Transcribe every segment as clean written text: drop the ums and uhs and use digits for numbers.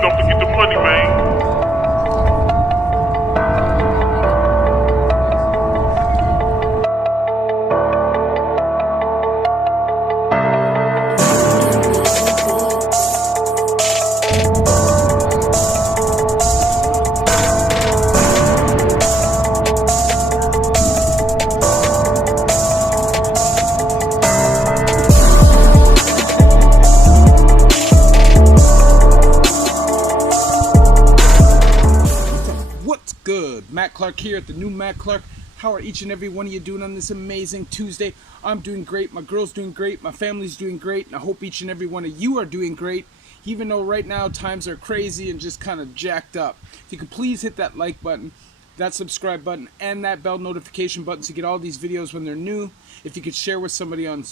don't forget the money, man. Good. Matt Clark here at the new Matt Clark. How are each and every one of you doing on this amazing Tuesday? I'm doing great. My girl's doing great. My family's doing great. And I hope each and every one of you are doing great, even though right now times are crazy and just kind of jacked up. If you could please hit that like button, that subscribe button, and that bell notification button to get all these videos when they're new. If you could share with somebody on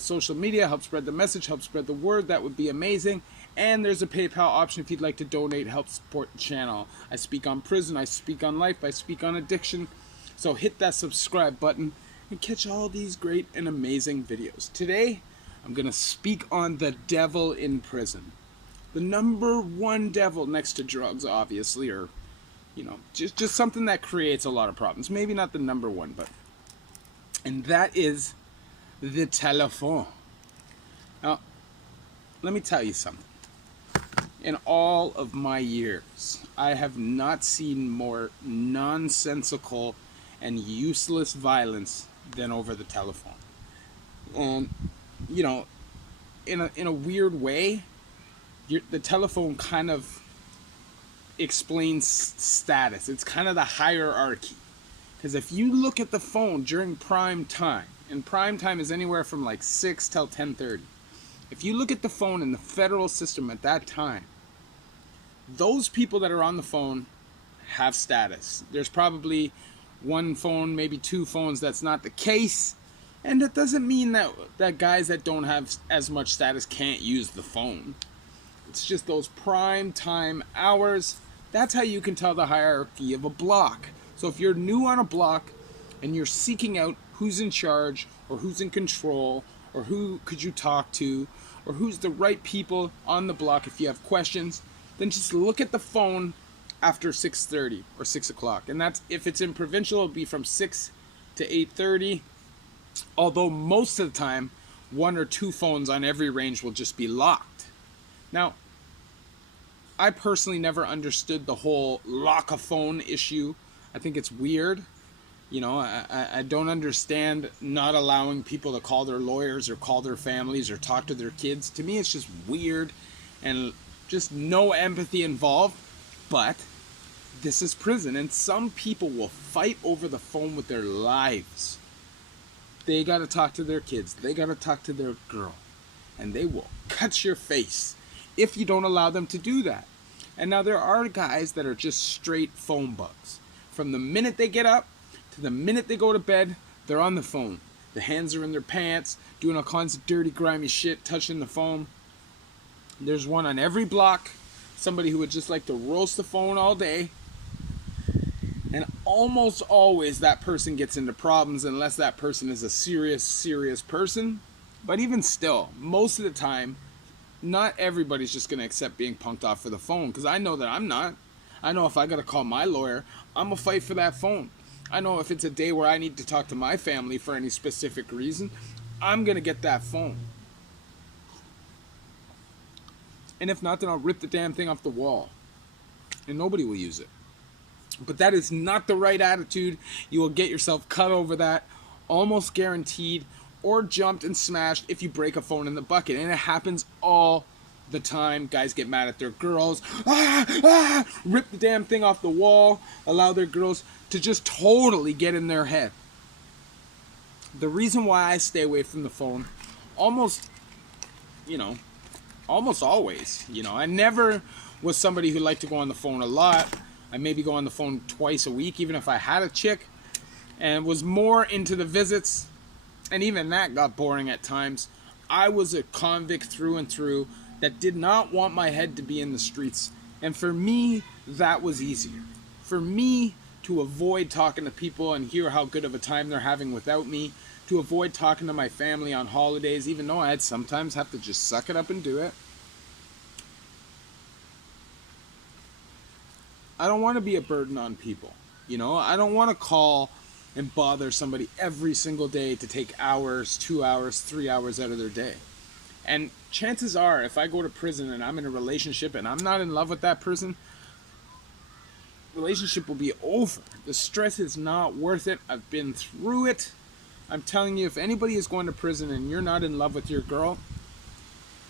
social media, help spread the message, help spread the word, that would be amazing. And there's a PayPal option if you'd like to donate, help support the channel. I speak on prison, I speak on life, I speak on addiction. So hit that subscribe button and catch all these great and amazing videos. Today, I'm going to speak on the devil in prison. The number one devil next to drugs, obviously, or, you know, just something that creates a lot of problems. Maybe not the number one, but... And that is the telephone. Now, let me tell you something. In all of my years, I have not seen more nonsensical and useless violence than over the telephone. And, you know, in a weird way, the telephone kind of explains status. It's kind of the hierarchy. Because if you look at the phone during prime time, and prime time is anywhere from like 6 till 10:30. If you look at the phone in the federal system at that time, those people that are on the phone have status. There's probably one phone, maybe two phones that's not the case. And that doesn't mean that guys that don't have as much status can't use the phone. It's just those prime time hours. That's how you can tell the hierarchy of a block. So if you're new on a block and you're seeking out who's in charge or who's in control or who could you talk to or who's the right people on the block if you have questions, then just look at the phone after 6:30 or 6 o'clock. And that's, if it's in provincial, it'll be from 6 to 8:30. Although most of the time, one or two phones on every range will just be locked. Now, I personally never understood the whole lock a phone issue. I think it's weird. You know, I don't understand not allowing people to call their lawyers or call their families or talk to their kids. To me, it's just weird and just no empathy involved. But this is prison, and some people will fight over the phone with their lives. They got to talk to their kids. They got to talk to their girl. And they will cut your face if you don't allow them to do that. And now there are guys that are just straight phone bugs. From the minute they get up to the minute they go to bed, they're on the phone. The hands are in their pants, doing all kinds of dirty, grimy shit, touching the phone. There's one on every block, somebody who would just like to roast the phone all day. And almost always that person gets into problems unless that person is a serious person. But even still, most of the time, not everybody's just going to accept being punked off for the phone. Because I know that I'm not. I know if I got to call my lawyer, I'm going to fight for that phone. I know if it's a day where I need to talk to my family for any specific reason, I'm going to get that phone. And if not, then I'll rip the damn thing off the wall. And nobody will use it. But that is not the right attitude. You will get yourself cut over that, almost guaranteed, or jumped and smashed if you break a phone in the bucket. And it happens all the time. Guys get mad at their girls. Rip the damn thing off the wall. Allow their girls to just totally get in their head. The reason why I stay away from the phone, almost always, I never was somebody who liked to go on the phone a lot. I maybe go on the phone twice a week, even if I had a chick, and was more into the visits, and even that got boring at times. I was a convict through and through that did not want my head to be in the streets, and for me, that was easier. For me to avoid talking to people and hear how good of a time they're having without me, to avoid talking to my family on holidays, even though I'd sometimes have to just suck it up and do it. I don't want to be a burden on people. You know, I don't want to call and bother somebody every single day to take hours, 2 hours, 3 hours out of their day. And chances are, if I go to prison and I'm in a relationship and I'm not in love with that person, relationship will be over. The stress is not worth it. I've been through it. I'm telling you, if anybody is going to prison and you're not in love with your girl,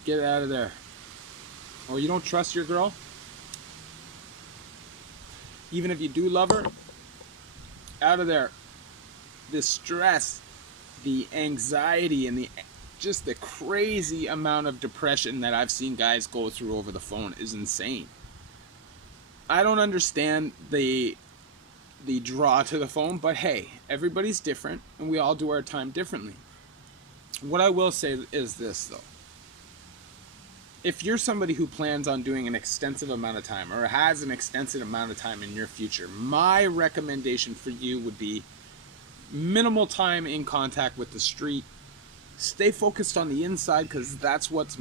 get out of there. Or you don't trust your girl, even if you do love her, out of there. The stress, the anxiety, and just the crazy amount of depression that I've seen guys go through over the phone is insane. I don't understand the draw to the phone, but hey, everybody's different and we all do our time differently. What I will say is this though. If you're somebody who plans on doing an extensive amount of time or has an extensive amount of time in your future, my recommendation for you would be minimal time in contact with the street. Stay focused on the inside, because that's what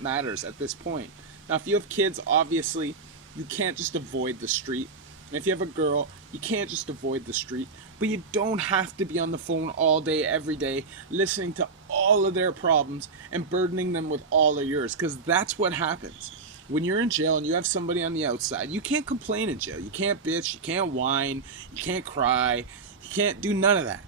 matters at this point. Now, if you have kids, obviously, you can't just avoid the street. And if you have a girl, you can't just avoid the street. But you don't have to be on the phone all day, every day, listening to all of their problems and burdening them with all of yours, because that's what happens. When you're in jail and you have somebody on the outside, you can't complain in jail. You can't bitch, you can't whine, you can't cry, you can't do none of that.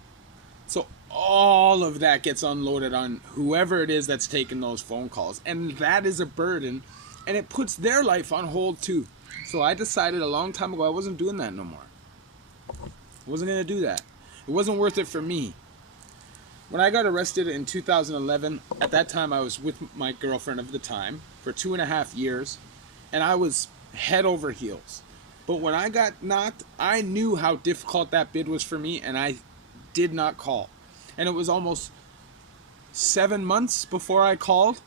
So all of that gets unloaded on whoever it is that's taking those phone calls. And that is a burden, and it puts their life on hold too. So I decided a long time ago I wasn't doing that no more. I wasn't going to do that. It wasn't worth it for me. When I got arrested in 2011, at that time I was with my girlfriend of the time for 2.5 years, and I was head over heels. But when I got knocked, I knew how difficult that bid was for me, and I did not call. And it was almost 7 months before I called.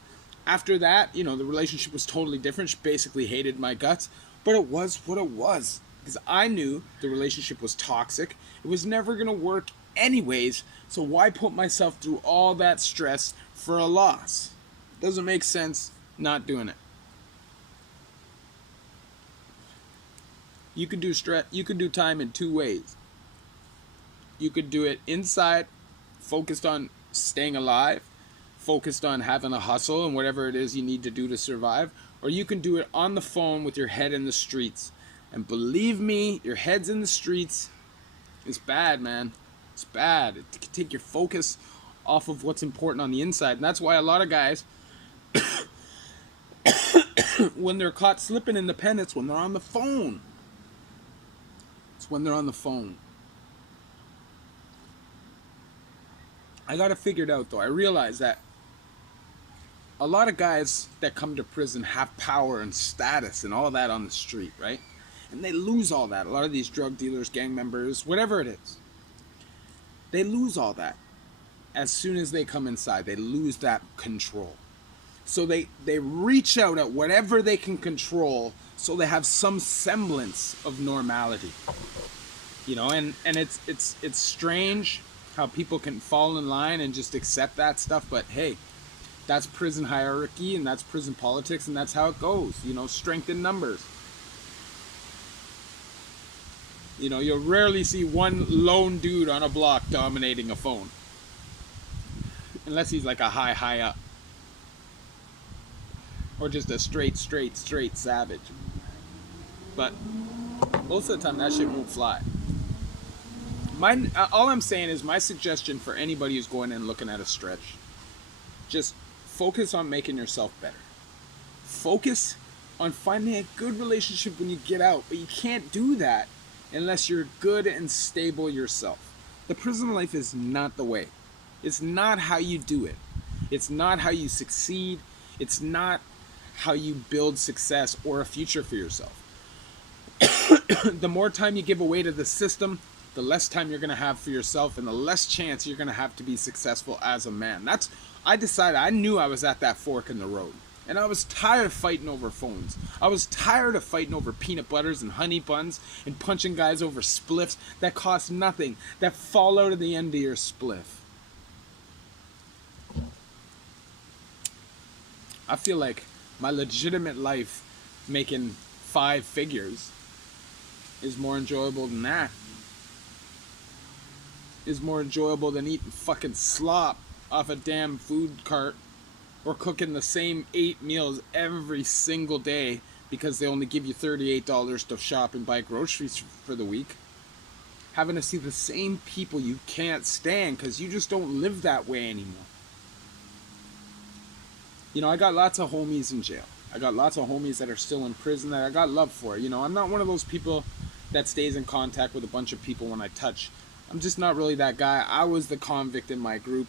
After that, the relationship was totally different. She basically hated my guts, but it was what it was, because I knew the relationship was toxic. It was never going to work anyways, so why put myself through all that stress for a loss? Doesn't make sense. Not doing it. You could do time in two ways. You could do it inside, focused on staying alive, focused on having a hustle and whatever it is you need to do to survive, or you can do it on the phone with your head in the streets. And believe me, your head's in the streets. It's bad, man. It's bad. It can take your focus off of what's important on the inside. And that's why a lot of guys, when they're caught slipping in the pen, it's when they're on the phone. It's when they're on the phone. I got it figured out, though. I realized that a lot of guys that come to prison have power and status and all that on the street, right? And they lose all that. A lot of these drug dealers, gang members, whatever it is, they lose all that. As soon as they come inside, they lose that control. So they reach out at whatever they can control, so they have some semblance of normality. And it's strange how people can fall in line and just accept that stuff, but hey, that's prison hierarchy and that's prison politics, and that's how it goes. Strength in numbers. You'll rarely see one lone dude on a block dominating a phone. Unless he's like a high up. Or just a straight savage. But most of the time that shit won't fly. All I'm saying is, my suggestion for anybody who's going in looking at a stretch, just focus on making yourself better. Focus on finding a good relationship when you get out. But you can't do that unless you're good and stable yourself. The prison life is not the way. It's not how you do it. It's not how you succeed. It's not how you build success or a future for yourself. The more time you give away to the system, the less time you're going to have for yourself, and the less chance you're going to have to be successful as a man. I knew I was at that fork in the road. And I was tired of fighting over phones. I was tired of fighting over peanut butters and honey buns and punching guys over spliffs that cost nothing, that fall out of the end of your spliff. I feel like my legitimate life, making 5 figures, is more enjoyable than that. Is more enjoyable than eating fucking slop off a damn food cart or cooking the same 8 meals every single day because they only give you $38 to shop and buy groceries for the week. Having to see the same people you can't stand because you just don't live that way anymore. You know, I got lots of homies in jail. I got lots of homies that are still in prison that I got love for. You know, I'm not one of those people that stays in contact with a bunch of people when I touch. I'm just not really that guy. I was the convict in my group.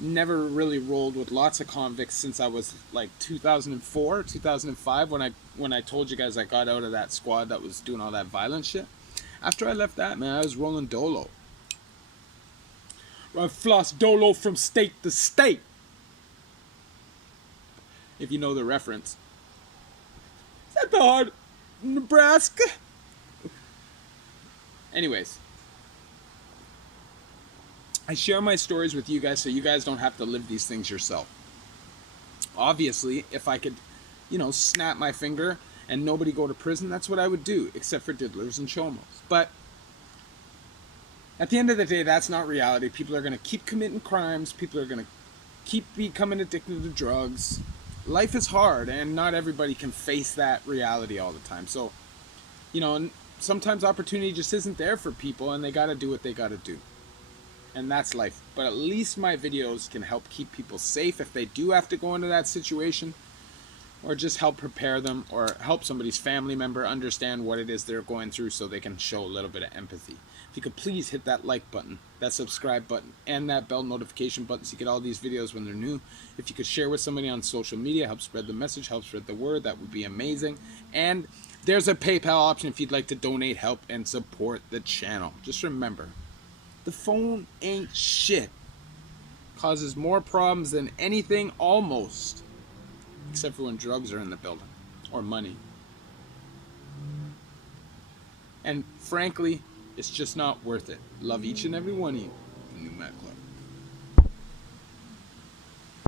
Never really rolled with lots of convicts since I was like 2004, 2005 when I told you guys I got out of that squad that was doing all that violent shit. After I left that, man, I was rolling dolo. I flossed dolo from state to state. If you know the reference. Is that the hard Nebraska? Anyways. I share my stories with you guys so you guys don't have to live these things yourself. Obviously, if I could, you know, snap my finger and nobody go to prison, that's what I would do, except for diddlers and chomos. But at the end of the day, that's not reality. People are going to keep committing crimes. People are going to keep becoming addicted to drugs. Life is hard, and not everybody can face that reality all the time. So, you know, sometimes opportunity just isn't there for people, and they got to do what they got to do. And that's life. But at least my videos can help keep people safe if they do have to go into that situation, or just help prepare them, or help somebody's family member understand what it is they're going through so they can show a little bit of empathy. If you could please hit that like button, that subscribe button, and that bell notification button so you get all these videos when they're new. If you could share with somebody on social media, help spread the message, help spread the word, that would be amazing. And there's a PayPal option if you'd like to donate, help, and support the channel. Just remember, the phone ain't shit. Causes more problems than anything, almost. Except for when drugs are in the building. Or money. And frankly, it's just not worth it. Love each and every one of you. The new Matt Clark.